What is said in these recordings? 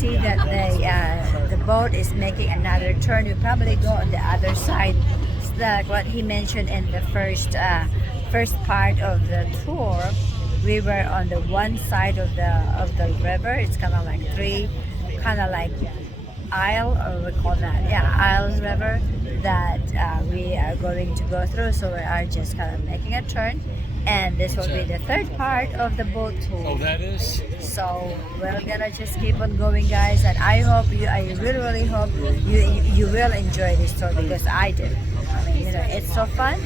see that the boat is making another turn. We probably go on the other side. It's like what he mentioned in the first part of the tour. We were on the one side of the river. It's kind of like three, kind of like aisle, or we call that, yeah, aisles river that we are going to go through. So we are just kind of making a turn, and this will be the third part of the boat tour. Oh, that is? So we're gonna just keep on going, guys, and I really hope you will enjoy this tour, because I did. I mean, it's so fun.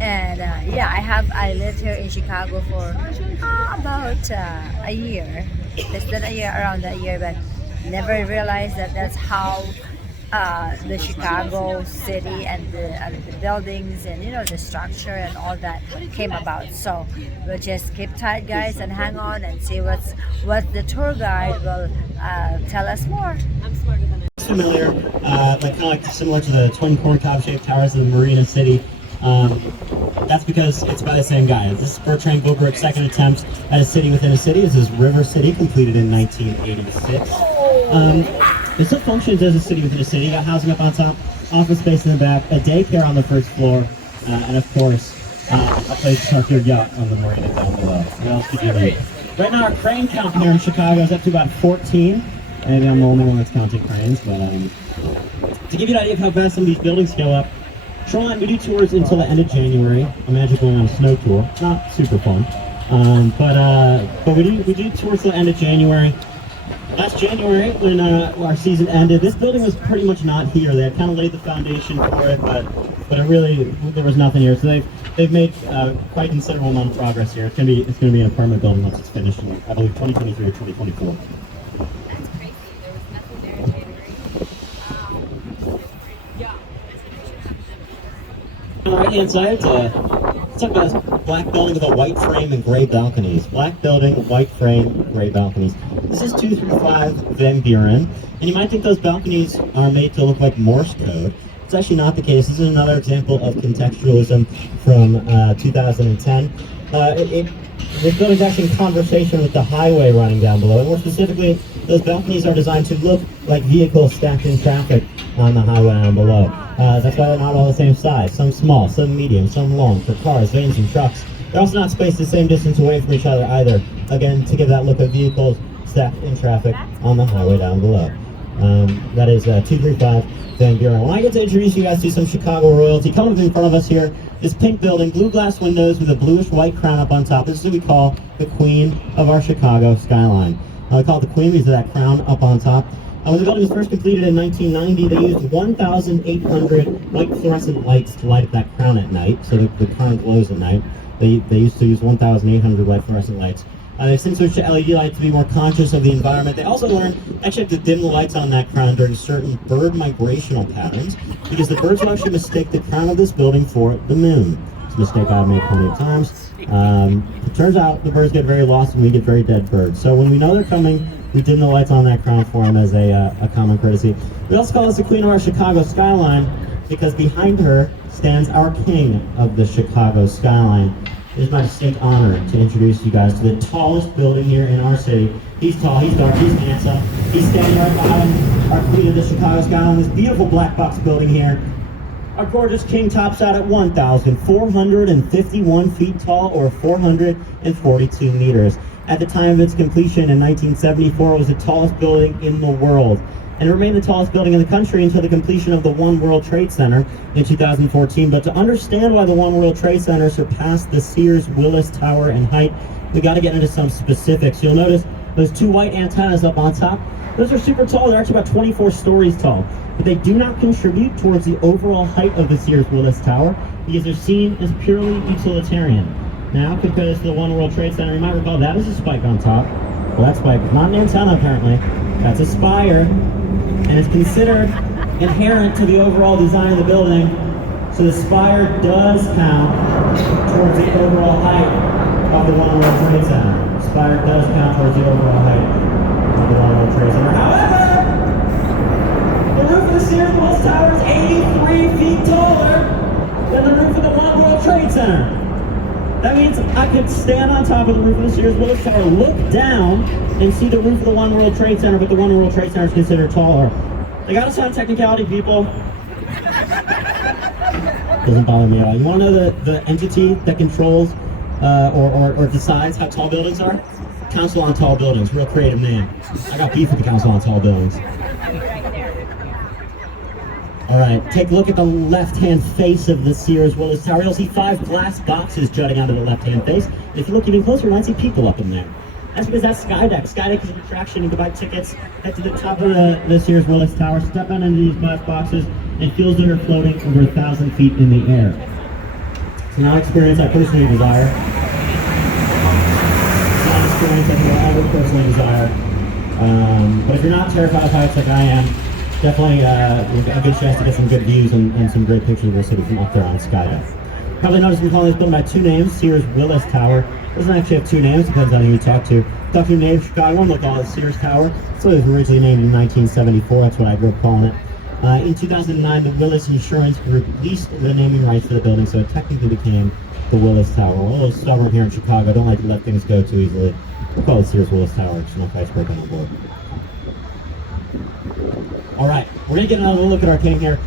And yeah, I lived here in Chicago for about a year, less than a year, around that year, but never realized that that's how the Chicago city and the buildings and the structure and all that came about. So we'll just keep tight, guys, and hang on and see what the tour guide will tell us more. Familiar, like kind of like similar to the twin corncob-shaped towers of the Marina City. That's because it's by the same guy. This is Bertrand Goldberg's second attempt at a city within a city. This is River City, completed in 1986. It still functions as a city within a city. You got housing up on top, office space in the back, a daycare on the first floor, and of course, a place to park your yacht on the marina down below. What else could you need? Right now, our crane count here in Chicago is up to about 14. Maybe I'm the only one that's counting cranes, but to give you an idea of how fast some of these buildings go up, Shoreline, we do tours until the end of January. Imagine going on a snow tour. Not super fun, but we do tours till the end of January. Last January, when our season ended, this building was pretty much not here. They had kind of laid the foundation for it, but there was nothing here. So they've made quite a considerable amount of progress here. It's gonna be an apartment building once it's finished in, I believe, 2023 or 2024. That's crazy. There was nothing there in January. On the right-hand side, let's talk about this black building with a white frame and gray balconies. Black building, white frame, gray balconies. This is 235 Van Buren, and you might think those balconies are made to look like Morse code. It's actually not the case. This is another example of contextualism from 2010. This building's actually in conversation with the highway running down below. And more specifically, those balconies are designed to look like vehicles stacked in traffic on the highway down below. That's why they're not all the same size. Some small, some medium, some long for cars, vans, and trucks. They're also not spaced the same distance away from each other either. Again, to give that look of vehicles stacked in traffic on the highway down below. That is 235 Van Buren. When I get to introduce you guys to some Chicago royalty, coming up in front of us here, this pink building, blue glass windows with a bluish-white crown up on top. This is what we call the queen of our Chicago skyline. We call it the queen because of that crown up on top. When the building was first completed in 1990, they used 1,800 white fluorescent lights to light up that crown at night, so the crown glows at night. They used to use 1,800 white fluorescent lights. They've since switched to LED lights to be more conscious of the environment. They also learned actually have to dim the lights on that crown during certain bird migrational patterns, because the birds will actually mistake the crown of this building for the moon. It's a mistake I've made plenty of times. It turns out the birds get very lost and we get very dead birds. So when we know they're coming, we dim the lights on that crown for them as a common courtesy. We also call this the queen of our Chicago skyline because behind her stands our king of the Chicago skyline. It is my distinct honor to introduce you guys to the tallest building here in our city. He's tall, he's dark, he's handsome. He's standing right behind our queen of the Chicago skyline, this beautiful black box building here. Our gorgeous king tops out at 1,451 feet tall, or 442 meters. At the time of its completion in 1974, it was the tallest building in the world. And it remained the tallest building in the country until the completion of the One World Trade Center in 2014. But to understand why the One World Trade Center surpassed the Sears Willis Tower in height, we got to get into some specifics. You'll notice those two white antennas up on top. Those are super tall. They're actually about 24 stories tall. But they do not contribute towards the overall height of the Sears Willis Tower because they're seen as purely utilitarian. Now, compared to the One World Trade Center, you might recall that is a spike on top. Well, that spike is not an antenna, apparently. That's a spire, and it's considered inherent to the overall design of the building. So the spire does count towards the overall height of the One World Trade Center. The spire does count towards the overall height of the One World Trade Center. However, the roof of the Sears Willis Tower is 83 feet taller than the roof of the One World Trade Center. That means I could stand on top of the roof of the Sears Willis Tower, look down, and see the roof of the One World Trade Center, but the One World Trade Center is considered taller. They got us on technicality, people. Doesn't bother me at all. You want to know the entity that controls or decides how tall buildings are? Council on Tall Buildings, real creative name. I got beef with the Council on Tall Buildings. All right, take a look at the left-hand face of the Sears Willis Tower. You'll see 5 glass boxes jutting out of the left-hand face. And if you look even closer, you might see people up in there. That's because that's Skydeck. Skydeck is an attraction. You can buy tickets, head to the top of the Sears Willis Tower, step down into these glass boxes, and feels that you're floating over 1,000 feet in the air. It's not an experience I personally desire. It's not an experience I think I would personally desire. But if you're not terrified of heights like I am, definitely a good chance to get some good views and some great pictures of the city from up there on Skydeck. Probably noticed we call this building by 2 names, Sears Willis Tower. It doesn't actually have 2 names, depends on who you talk to. Talk to a native Chicago one, they'll call it Sears Tower. So it was originally named in 1974, that's what I grew up calling it. In 2009, the Willis Insurance Group leased the naming rights for the building, so it technically became the Willis Tower. We're a little stubborn here in Chicago, don't like to let things go too easily. We'll call it Sears Willis Tower, just no fights broken on board. All right, we're gonna get another look at our king here.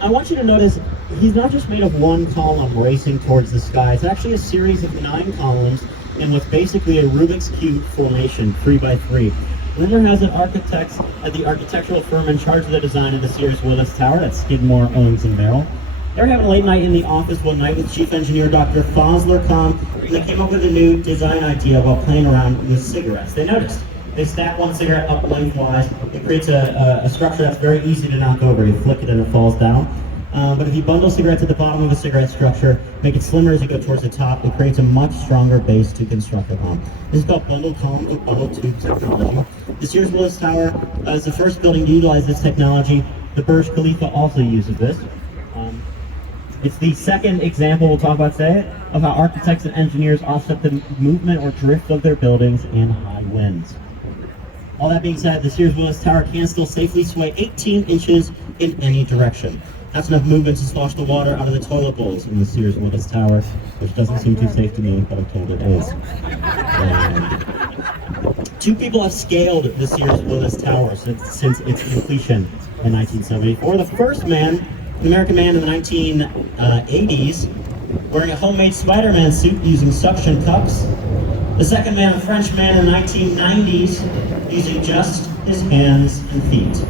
I want you to notice he's not just made of 1 column racing towards the sky. It's actually a series of 9 columns in what's basically a Rubik's Cube formation, 3 by 3. Rumor has it architects at the architectural firm in charge of the design of the Sears Willis Tower, that's Skidmore, Owings & Merrill. They were having a late night in the office one night with Chief Engineer Dr. Fosler Kahn, and they came up with a new design idea while playing around with cigarettes. They noticed they stack 1 cigarette up lengthwise. It creates a structure that's very easy to knock over. You flick it and it falls down. But if you bundle cigarettes at the bottom of a cigarette structure, make it slimmer as you go towards the top, it creates a much stronger base to construct upon. This is called bundle column or bundle tube technology. The Sears Willis Tower is the first building to utilize this technology. The Burj Khalifa also uses this. It's the second example we'll talk about today of how architects and engineers offset the movement or drift of their buildings in high winds. All that being said, the Sears Willis Tower can still safely sway 18 inches in any direction. That's enough movement to slosh the water out of the toilet bowls in the Sears Willis Tower, which doesn't seem too safe to me, but I'm told it is. 2 people have scaled the Sears Willis Tower since its completion in 1974. The first man, an American man in the 1980s, wearing a homemade Spider-Man suit using suction cups. The second man, a French man in the 1990s, using just his hands and feet.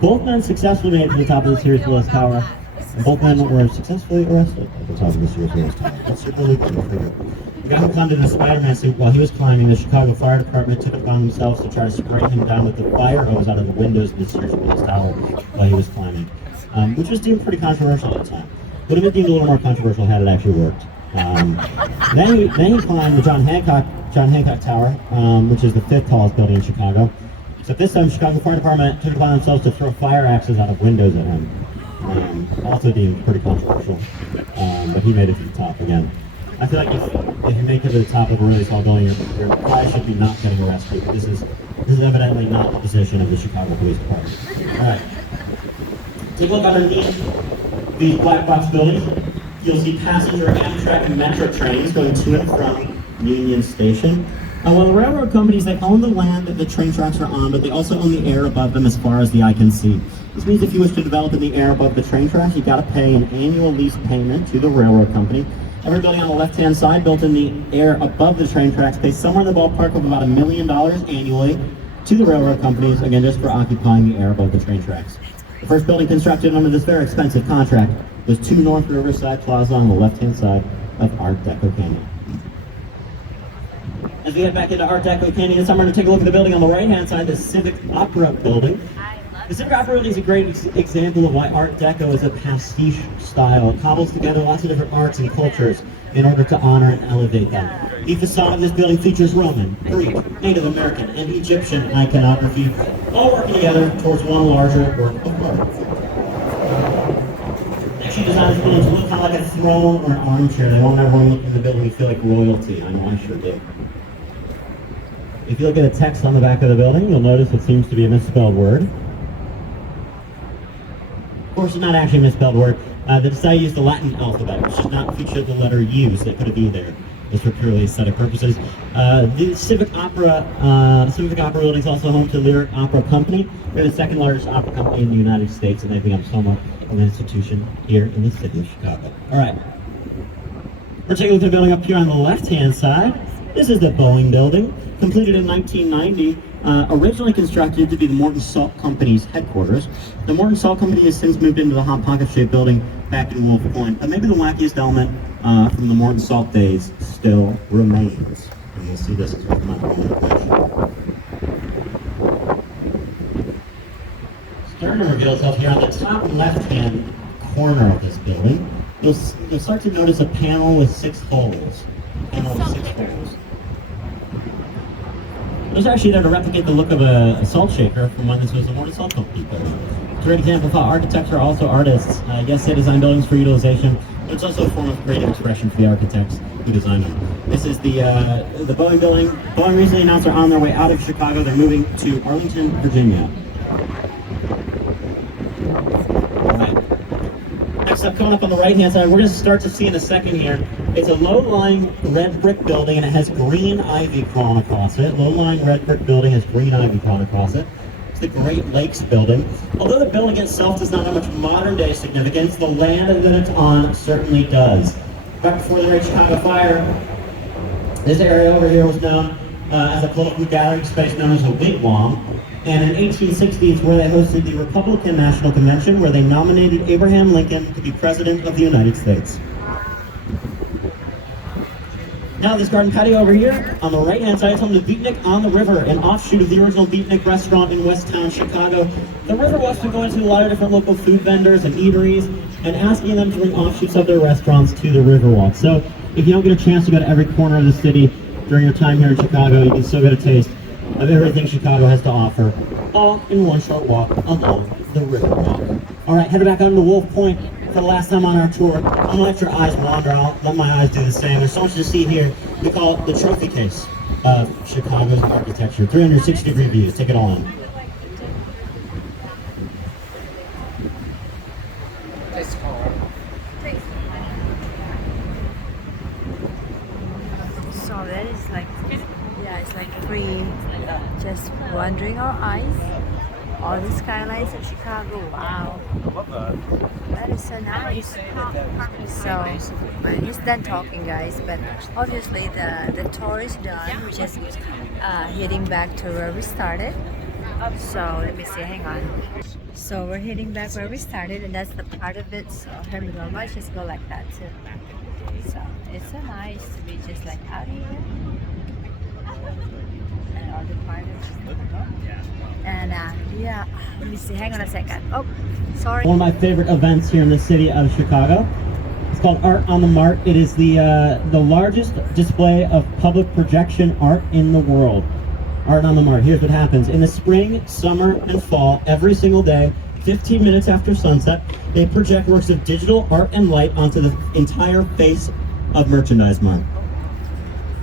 Both men successfully made it to the top of the Sears Willis Tower, and both men were successfully arrested at the top of the Sears Willis Tower. That's super legal. The guy who climbed in the Spider-Man suit while he was climbing, the Chicago Fire Department took it upon themselves to try to spray him down with the fire hose out of the windows of the Sears Willis Tower while he was climbing, which was deemed pretty controversial at the time. Would have been deemed a little more controversial had it actually worked. Then he climbed the John Hancock Tower, which is the 5th tallest building in Chicago. So this time, Chicago Fire Department took it upon themselves to throw fire axes out of windows at him. Also deemed pretty controversial, but he made it to the top again. I feel like if you make it to the top of a really tall building, you probably should be not getting arrested. But this is evidently not the position of the Chicago Police Department. All right, take a look underneath these black box buildings. You'll see passenger Amtrak and Metro trains going to and from Union Station. Well, the railroad companies, they own the land that the train tracks are on, but they also own the air above them as far as the eye can see. This means if you wish to develop in the air above the train tracks, you've got to pay an annual lease payment to the railroad company. Every building on the left-hand side built in the air above the train tracks pays somewhere in the ballpark of about $1 million annually to the railroad companies, again, just for occupying the air above the train tracks. The first building constructed under this very expensive contract was 2 North Riverside Plaza on the left-hand side of Art Deco Canyon. As we head back into Art Deco Canyon, this time we're going to take a look at the building on the right-hand side, the Civic Opera Building. The Civic Opera Building is a great example of why Art Deco is a pastiche style. It cobbles together lots of different arts and cultures in order to honor and elevate them. The facade of this building features Roman, Greek, Native American, and Egyptian iconography, all working together towards one larger work of art. Actually, designers buildings look kind of like a throne or an armchair. They won't everyone look in the building and feel like royalty. I know I sure do. If you look at the text on the back of the building, you'll notice it seems to be a misspelled word. course, it's not actually a misspelled word. They decided to use the Latin alphabet, which does not feature the letter U, so they put a V there. It's for purely aesthetic purposes. The Civic Opera building is also home to Lyric Opera Company. They're the second largest opera company in the United States, and they've become somewhat of an institution here in the city of Chicago. All right. We're taking a look at the building up here on the left-hand side. This is the Boeing building, completed in 1990, originally constructed to be the Morton Salt Company's headquarters. The Morton Salt Company has since moved into the Hot Pocket-shaped building back in Wolf Point, but maybe the wackiest element from the Morton Salt days still remains. And you'll see this as we come out of the starting to reveal itself here on the top left-hand corner of this building. You'll start to notice a panel with 6 holes. It was actually there to replicate the look of a salt shaker from when this was a Morton Salt Company building. It's a great example of how architects are also artists. Yes, they design buildings for utilization, but it's also a form of creative expression for the architects who design them. This is the Boeing building. Boeing recently announced they're on their way out of Chicago. They're moving to Arlington, Virginia. All right. Next up, coming up on the right-hand side, we're going to start to see in a second here. It's a low-lying red brick building, and it has green ivy crawling across it. Low-lying red brick building has green ivy crawling across it. It's the Great Lakes building. Although the building itself does not have much modern-day significance, the land that it's on certainly does. Back before the Great Chicago Fire, this area over here was known as a political gathering space known as a wigwam. And in 1860, it's where they hosted the Republican National Convention, where they nominated Abraham Lincoln to be President of the United States. Now this garden patio over here, on the right-hand side, is home to Beatnik on the River, an offshoot of the original Beatnik restaurant in West Town, Chicago. The Riverwalk's been going to a lot of different local food vendors and eateries, and asking them to bring offshoots of their restaurants to the Riverwalk. So if you don't get a chance to go to every corner of the city during your time here in Chicago, you can still get a taste of everything Chicago has to offer, all in one short walk along the Riverwalk. All right, headed back out into Wolf Point. For the last time on our tour, I'm gonna let your eyes wander. I'll let my eyes do the same. There's so much to see here. We call it the trophy case of Chicago's architecture. 360-degree views. Take it all in. So that is like, yeah, it's like free, just wandering our eyes. All the skylines of Chicago. Wow. I love that. That is so nice. So, he's done talking, guys, but obviously the tour is done. We're just heading back to where we started. So, let me see, hang on. So, we're heading back where we started, and that's the part of it. So, here we go. Might just go like that, too. So, it's so nice to be just like out here. And all the part of Chicago. And yeah, let me see, hang on a second. Oh, sorry. One of my favorite events here in the city of Chicago. It's called Art on the Mart. It is the largest display of public projection art in the world. Art on the Mart. Here's what happens. In the spring, summer, and fall, every single day, 15 minutes after sunset, they project works of digital art and light onto the entire face of Merchandise Mart.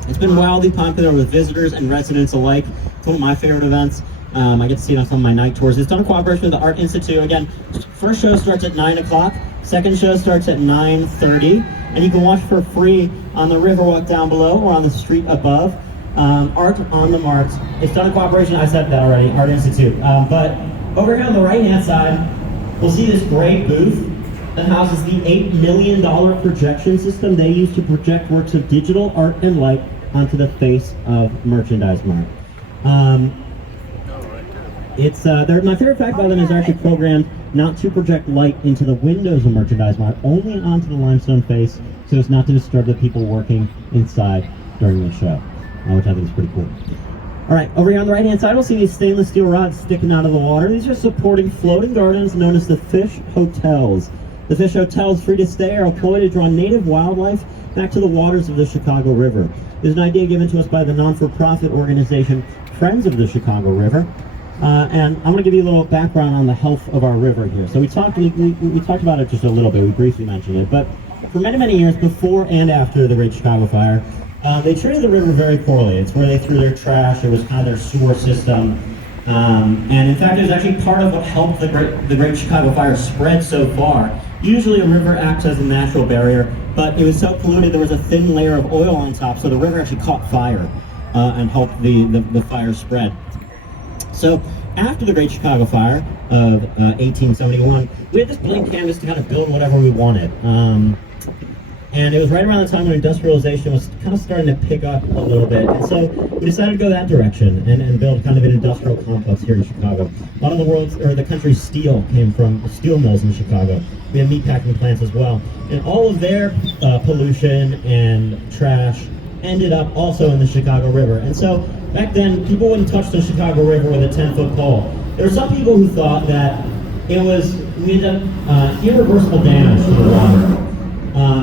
It's been wildly popular with visitors and residents alike. It's one of my favorite events. I get to see it on some of my night tours. It's done in cooperation with the Art Institute. Again, first show starts at 9 o'clock. Second show starts at 9:30. And you can watch for free on the Riverwalk down below or on the street above. Art on the Mart. It's done in cooperation, I said that already, Art Institute. But over here on the right-hand side, we'll see this great booth that houses the $8 million projection system they use to project works of digital art and light onto the face of Merchandise Mart. My favorite fact about them is they're actually programmed not to project light into the windows of Merchandise Mart, only onto the limestone face, so as not to disturb the people working inside during the show, which I think is pretty cool. All right, over here on the right-hand side, we'll see these stainless steel rods sticking out of the water. These are supporting floating gardens known as the Fish Hotels. The Fish Hotels, free to stay, are employed to draw native wildlife back to the waters of the Chicago River. There's an idea given to us by the non-for-profit organization Friends of the Chicago River. And I'm going to give you a little background on the health of our river here. So we talked about it just a little bit. We briefly mentioned it. But for many, many years, before and after the Great Chicago Fire, they treated the river very poorly. It's where they threw their trash. It was kind of their sewer system. And in fact, it was actually part of what helped the Great Chicago Fire spread so far. Usually a river acts as a natural barrier, but it was so polluted there was a thin layer of oil on top, so the river actually caught fire and helped the fire spread. So after the Great Chicago Fire of 1871, we had this blank canvas to kind of build whatever we wanted. And it was right around the time when industrialization was kind of starting to pick up a little bit. And so we decided to go that direction and build kind of an industrial complex here in Chicago. A lot of the country's steel came from steel mills in Chicago. We have meatpacking plants as well. And all of their pollution and trash ended up also in the Chicago River. And so back then, people wouldn't touch the Chicago River with a 10-foot pole. There were some people who thought that we ended up irreversible damage to the water.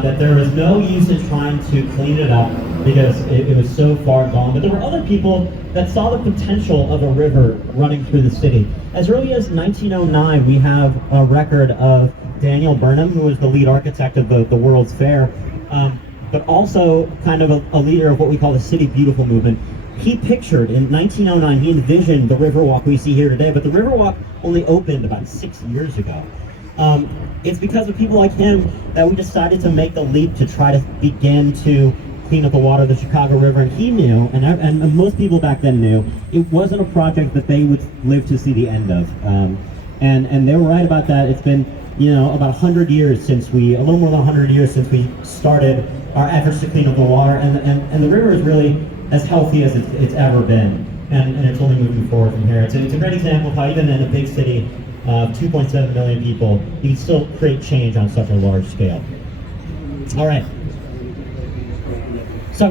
That there was no use in trying to clean it up because it was so far gone. But there were other people that saw the potential of a river running through the city. As early as 1909, we have a record of Daniel Burnham, who was the lead architect of the World's Fair, but also kind of a leader of what we call the City Beautiful movement. He pictured, in 1909, he envisioned the Riverwalk we see here today, but the Riverwalk only opened about 6 years ago. It's because of people like him that we decided to make the leap to try to begin to clean up the water of the Chicago River. And he knew, and most people back then knew, it wasn't a project that they would live to see the end of. And they were right about that. It's been, about 100 years since a little more than 100 years since we started our efforts to clean up the water. And the river is really as healthy as it's ever been. And it's only moving forward from here. It's a great example of how even in a big city, 2.7 million people, you can still create change on such a large scale. All right. So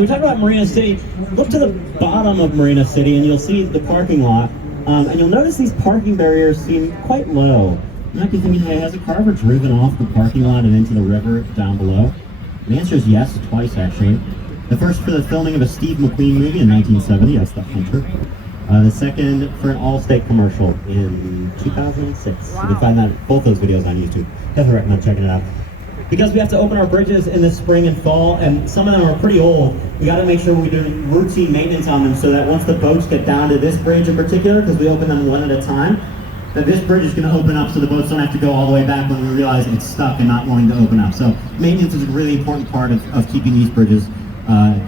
we talked about Marina City. Look to the bottom of Marina City and you'll see the parking lot. And you'll notice these parking barriers seem quite low. You might be thinking, hey, has a car ever driven off the parking lot and into the river down below? The answer is yes, twice actually. The first for the filming of a Steve McQueen movie in 1970, that's The Hunter. The second for an Allstate commercial in 2006. Wow. You can find both those videos on YouTube. Definitely recommend checking it out. Because we have to open our bridges in the spring and fall, and some of them are pretty old, we got to make sure we do routine maintenance on them so that once the boats get down to this bridge in particular, because we open them one at a time, that this bridge is going to open up so the boats don't have to go all the way back when we realize it's stuck and not wanting to open up. So maintenance is a really important part of keeping these bridges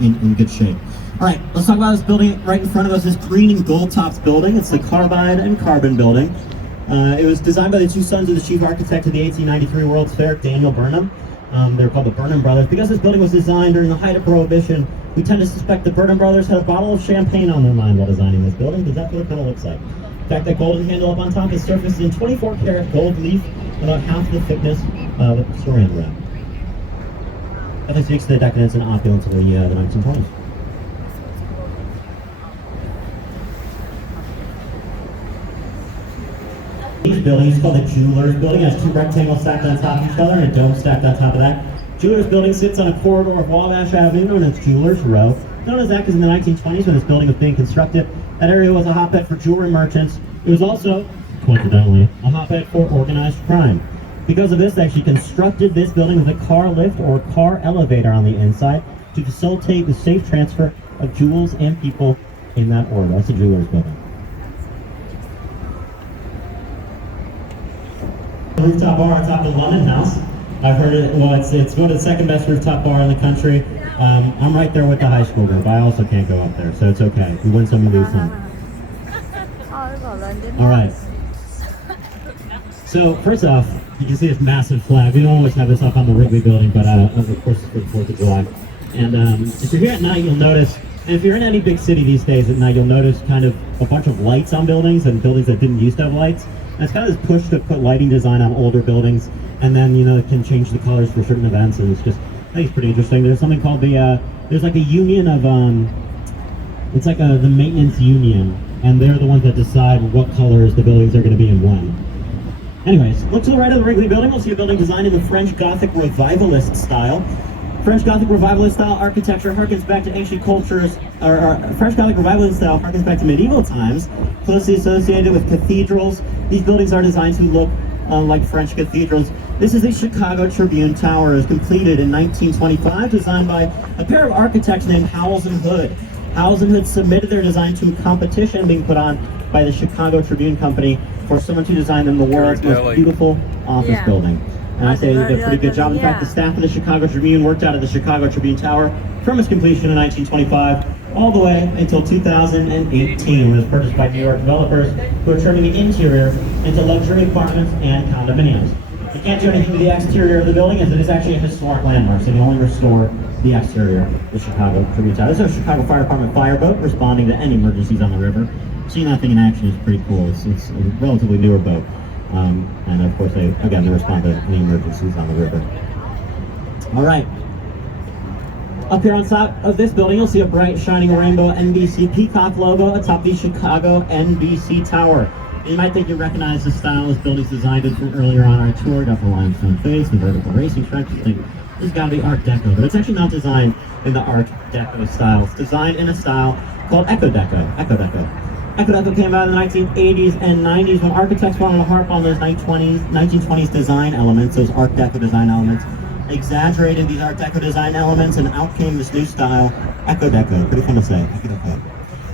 in good shape. All right, let's talk about this building right in front of us, this green and gold topped building. It's the Carbide and Carbon building. It was designed by the two sons of the chief architect of the 1893 World's Fair, Daniel Burnham. They're called the Burnham Brothers. Because this building was designed during the height of Prohibition, we tend to suspect the Burnham Brothers had a bottle of champagne on their mind while designing this building, because that's what it kind of looks like. In fact, that golden handle up on top is surfaced in 24 karat gold leaf, about half the thickness of saran wrap. That speaks to the decadence and opulence of the 1920s. Each building is called a jeweler's building. It has two rectangles stacked on top of each other and a dome stacked on top of that. Jeweler's building sits on a corridor of Wabash Avenue known as Jeweler's Row. Known as that because in the 1920s when this building was being constructed, that area was a hotbed for jewelry merchants. It was also, coincidentally, a hotbed for organized crime. Because of this, they actually constructed this building with a car lift or car elevator on the inside to facilitate the safe transfer of jewels and people in that order. That's a jeweler's building. Rooftop bar on top of the London House. I've heard it, well, it's one of the second best rooftop bar in the country. I'm right there with the high school group. I also can't go up there, so it's okay. We win some, we lose some. All right. So first off, you can see this massive flag. We don't always have this up on the Wrigley building, but of course it's for the 4th of July. And if you're here at night, you'll notice, and if you're in any big city these days at night, you'll notice kind of a bunch of lights on buildings and buildings that didn't used to have lights. And it's kind of this push to put lighting design on older buildings, and then, it can change the colors for certain events, and it's just, I think it's pretty interesting. There's something called there's like a union of, it's like the maintenance union, and they're the ones that decide what colors the buildings are going to be and when. Anyways, look to the right of the Wrigley building. We'll see a building designed in the French Gothic Revivalist style. French Gothic Revivalist style architecture harkens back to ancient cultures, or French Gothic Revivalist style harkens back to medieval times, closely associated with cathedrals. These buildings are designed to look like French cathedrals. This is the Chicago Tribune Tower. It was completed in 1925, designed by a pair of architects named Howells and Hood. Howes and Hood submitted their design to a competition being put on by the Chicago Tribune Company for someone to design them the world's most beautiful office building. And I say they did a pretty good job. In fact, the staff of the Chicago Tribune worked out of the Chicago Tribune Tower from its completion in 1925 all the way until 2018, when it was purchased by New York developers who are turning the interior into luxury apartments and condominiums. You can't do anything to the exterior of the building, as it is actually a historic landmark, so you can only restore the exterior of the Chicago Tribune Tower. This is a Chicago Fire Department fireboat responding to any emergencies on the river. Seeing that thing in action is pretty cool. It's a relatively newer boat. And of course, they respond to any emergencies on the river. All right. Up here on top of this building, you'll see a bright, shining rainbow NBC peacock logo atop the Chicago NBC Tower. You might think you recognize the style this building's designed in from earlier on our tour. Got the limestone face, the vertical racing tracks. You think this has got to be Art Deco, but it's actually not designed in the Art Deco style. It's designed in a style called Eco Deco. Eco Deco came out in the 1980s and 90s when architects wanted to harp on those 1920s design elements, those Art Deco design elements, exaggerated these Art Deco design elements, and out came this new style, Eco Deco. Pretty fun to say, Eco Deco.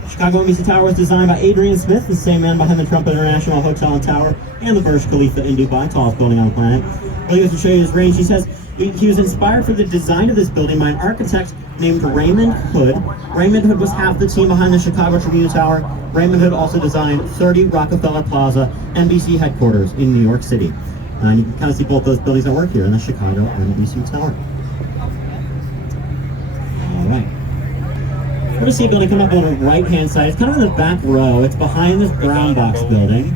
Chicago NBC Tower was designed by Adrian Smith, the same man behind the Trump International Hotel and Tower and the Burj Khalifa in Dubai, tallest building on the planet. Well, he goes to show you his range. He says he was inspired for the design of this building by an architect named Raymond Hood. Raymond Hood was half the team behind the Chicago Tribune Tower. Raymond Hood also designed 30 Rockefeller Plaza, NBC headquarters in New York City. And you can kind of see both those buildings at work here in the Chicago NBC Tower. All right. We're going to see a building come up on the right-hand side. It's kind of in the back row. It's behind this brown box building.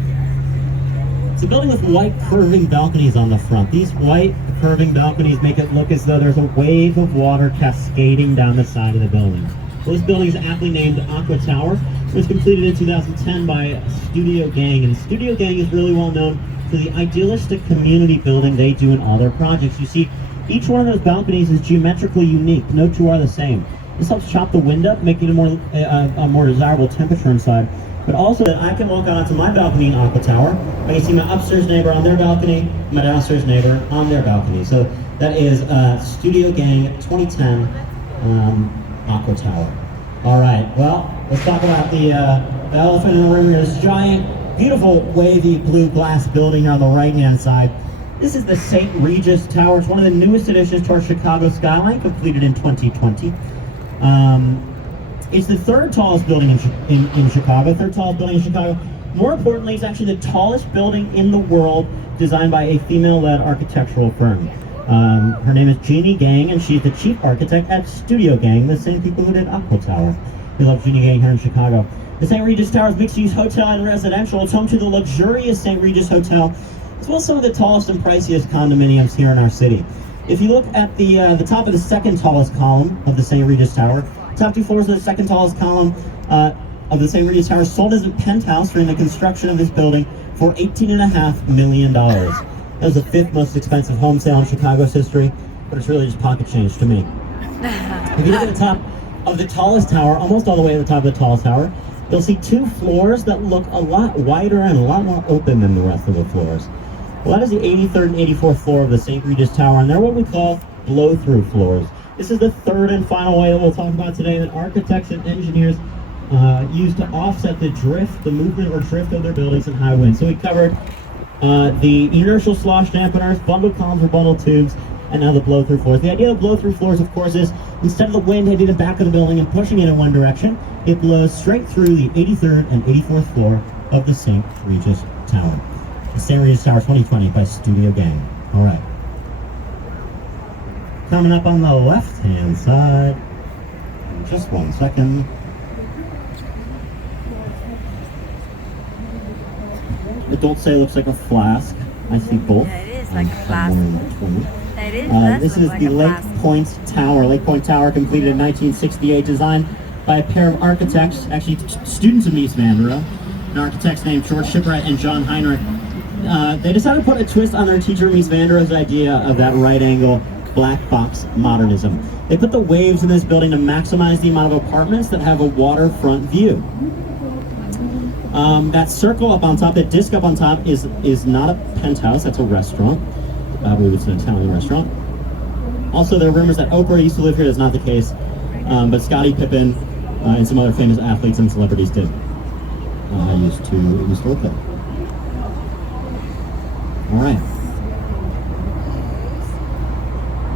It's a building with white curving balconies on the front. These white curving balconies make it look as though there's a wave of water cascading down the side of the building. Well, this building is aptly named Aqua Tower. It was completed in 2010 by Studio Gang, and Studio Gang is really well known for the idealistic community building they do in all their projects. You see, each one of those balconies is geometrically unique. No two are the same. This helps chop the wind up, making it a more desirable temperature inside. But also that I can walk out onto my balcony in Aqua Tower. I can see my upstairs neighbor on their balcony, my downstairs neighbor on their balcony. So that is Studio Gang 2010 Aqua Tower. All right, well, let's talk about the elephant in the room here. This giant, beautiful, wavy blue glass building here on the right-hand side. This is the St. Regis Tower. It's one of the newest additions to our Chicago skyline, completed in 2020. It's the third tallest building in Chicago, third tallest building in Chicago. More importantly, it's actually the tallest building in the world, designed by a female-led architectural firm. Her name is Jeannie Gang, and she's the chief architect at Studio Gang, the same people who did Aqua Tower. We love Jeannie Gang here in Chicago. The St. Regis Tower is mixed-use hotel and residential. It's home to the luxurious St. Regis Hotel, as well as some of the tallest and priciest condominiums here in our city. If you look at the top of the second tallest column of the St. Regis Tower, top two floors of the second tallest column of the St. Regis Tower sold as a penthouse during the construction of this building for $18.5 million. That was the fifth most expensive home sale in Chicago's history, but it's really just pocket change to me. If you look at the top of the tallest tower, almost all the way to the top of the tallest tower, you'll see two floors that look a lot wider and a lot more open than the rest of the floors. Well, that is the 83rd and 84th floor of the St. Regis Tower, and they're what we call blow-through floors. This is the third and final way that we'll talk about today that architects and engineers use to offset the drift, the movement or drift of their buildings in high winds. So we covered the inertial slosh dampeners, bundled columns or bundled tubes, and now the blow-through floors. The idea of blow-through floors, of course, is instead of the wind hitting the back of the building and pushing it in one direction, it blows straight through the 83rd and 84th floor of the St. Regis Tower. The St. Regis Tower 2020 by Studio Gang. All right. Coming up on the left-hand side, just 1 second. Don't say it looks like a flask. I see both. Yeah, it is like a flask. It is. This is the Lake Point Tower. Lake Point Tower, completed in 1968, designed by a pair of architects, actually students of Mies van der Rohe, an architects named George Shipwright and John Heinrich. They decided to put a twist on their teacher Mies van der Rohe's idea of that right-angle black box modernism. They put the waves in this building to maximize the amount of apartments that have a waterfront view. That circle up on top, that disc up on top, is not a penthouse, that's a restaurant. I believe it's an Italian restaurant. Also, there are rumors that Oprah used to live here. That's not the case. But Scottie Pippen and some other famous athletes and celebrities too. Used to work there. All right.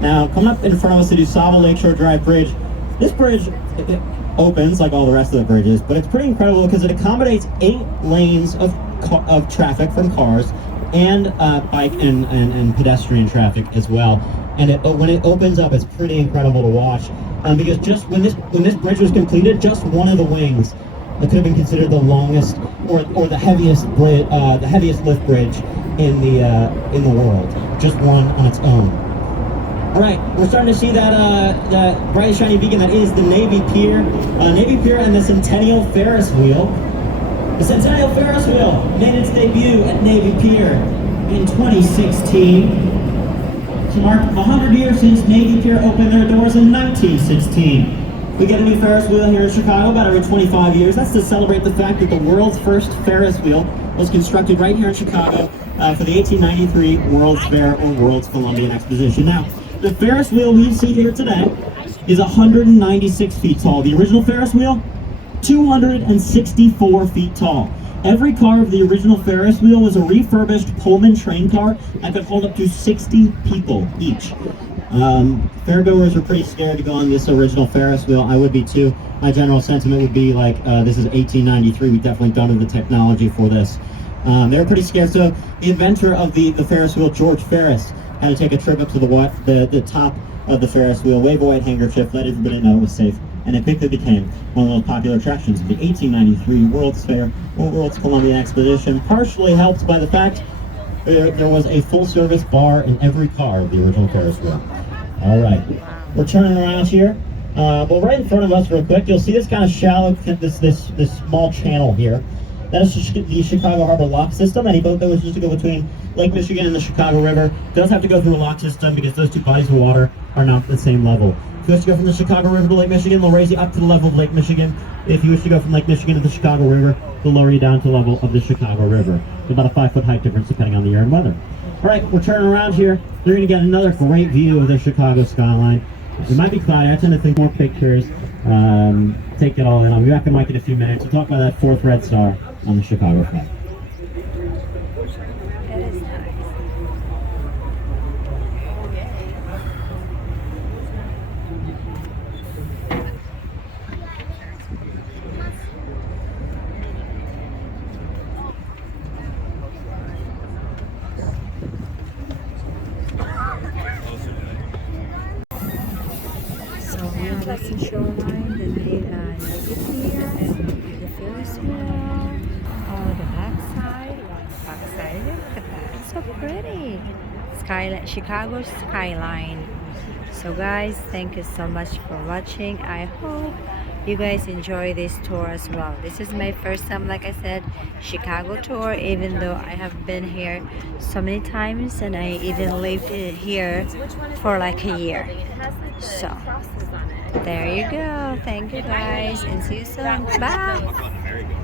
Now, coming up in front of us to DuSable Lakeshore Drive Bridge. This bridge it opens like all the rest of the bridges, but it's pretty incredible because it accommodates 8 lanes of traffic from cars and bike and pedestrian traffic as well. And when it opens up, it's pretty incredible to watch. Because just when this bridge was completed, just one of the wings that could have been considered the longest or the heaviest lift bridge in the world, just one on its own. All right, we're starting to see that bright shiny beacon that is the Navy Pier, and the Centennial Ferris Wheel. The Centennial Ferris Wheel made its debut at Navy Pier in 2016 to mark 100 years since Navy Pier opened their doors in 1916. We get a new Ferris wheel here in Chicago about every 25 years. That's to celebrate the fact that the world's first Ferris wheel was constructed right here in Chicago for the 1893 World's Fair or World's Columbian Exposition. Now, the Ferris wheel we see here today is 196 feet tall. The original Ferris wheel, 264 feet tall. Every car of the original Ferris wheel was a refurbished Pullman train car that could hold up to 60 people each. Fairgoers are pretty scared to go on this original Ferris wheel. I would be too. My general sentiment would be like, this is 1893. We definitely don't have the technology for this. They were pretty scared. So the inventor of the Ferris wheel, George Ferris, had to take a trip up to the top of the Ferris wheel, wave a white handkerchief, let everybody know it was safe, and it quickly became one of the most popular attractions of the 1893 World's Fair or World's Columbian Expedition, partially helped by the fact there was a full-service bar in every car of the original Ferris wheel. All right, we're turning around here. Well, right in front of us, real quick, you'll see this kind of shallow, this small channel here. That is the Chicago Harbor lock system. Any boat that wishes to go between Lake Michigan and the Chicago River does have to go through a lock system because those two bodies of water are not the same level. If you wish to go from the Chicago River to Lake Michigan, they'll raise you up to the level of Lake Michigan. If you wish to go from Lake Michigan to the Chicago River, they'll lower you down to the level of the Chicago River. It's about a 5-foot height difference depending on the year and weather. All right, we're turning around here. You're going to get another great view of the Chicago skyline. It might be quiet. I tend to think more pictures. Take it all in. I'll be back on mic in a few minutes. We'll talk about that 4th red star on the Chicago flag. That is nice. So we have the shoreline, the Navy Pier, the Ferris wheel, the backside. Look at that, it's so pretty. Chicago skyline. So guys, thank you so much for watching. I hope you guys enjoy this tour as well. This is my first time, like I said, Chicago tour, even though I have been here so many times and I even lived here for like a year. So there you go. Thank you guys and see you soon. Bye.